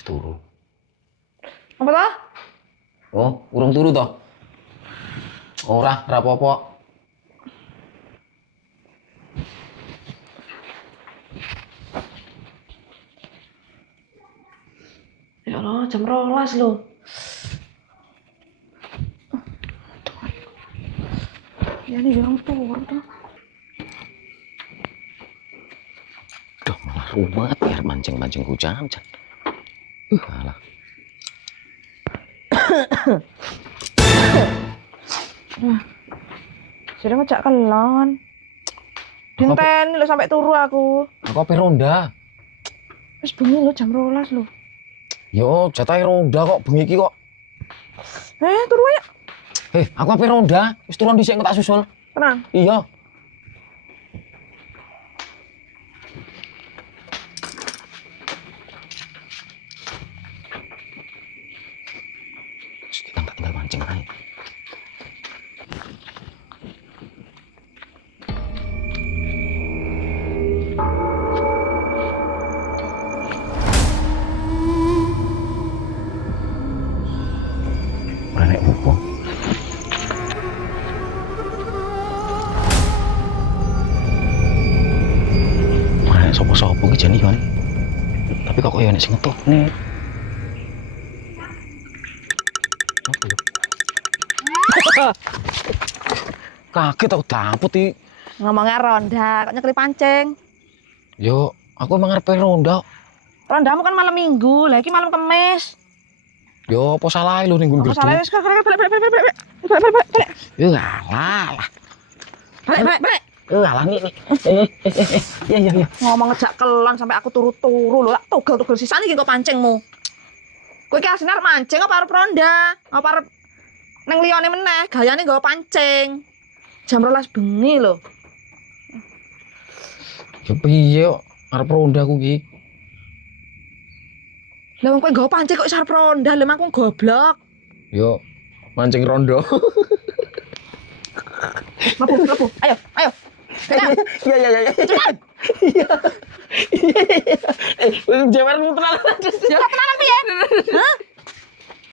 Wis turu. Apa toh? Oh, urung turu toh? Ora apa-apa. Ya Allah, jam 12 lho. Ya ini orang turu toh. Duh, malah rumet biar mancing-mancing hujan. Alah. Sudah ngejak kelon. Dinten lho sampai turu aku. Aku ape ronda. Wis bengi lho jam 12 lho. Yo, jatahe ronda kok bengi iki kok. Turu aja. Aku ape ronda. Wis turun dhisik engko tak susul. Tenang. Iya. Kita tak tinggal mancing aja. Nek opo? Mana sopo-sopo ki jane kan. Tapi kok koyo nek sing ngetokne. Apa yo? Kaget aku dapet iki. Ngomongnya ronda, kok nyekeli pancing. Yo, aku emang arepe ronda. Rondamu kan malam Minggu, lah iki malam Kamis. Yo, apa salah lu ning nggon Apa gerdu? salah wis balik. Yo, alah. Balik. Alah nih. Iya. Ngomong ngejak kelon sampai aku turu-turu lho, lak tugel-tugel sisane iki kok pancingmu. Kowe iki asline arep mancing apa arep ronda? Apa arep nang liyane meneh, gayane nggawa pancing. Jam 12 bengi lho. Ya piye kok arep ronda aku ki? Lah wong kowe nggawa pancing kok iso arep ronda, lha aku goblok. Yo, mancing rondo. Lebu. Ayo. Iya. Iya. Jawaban muteran. Ya tenanan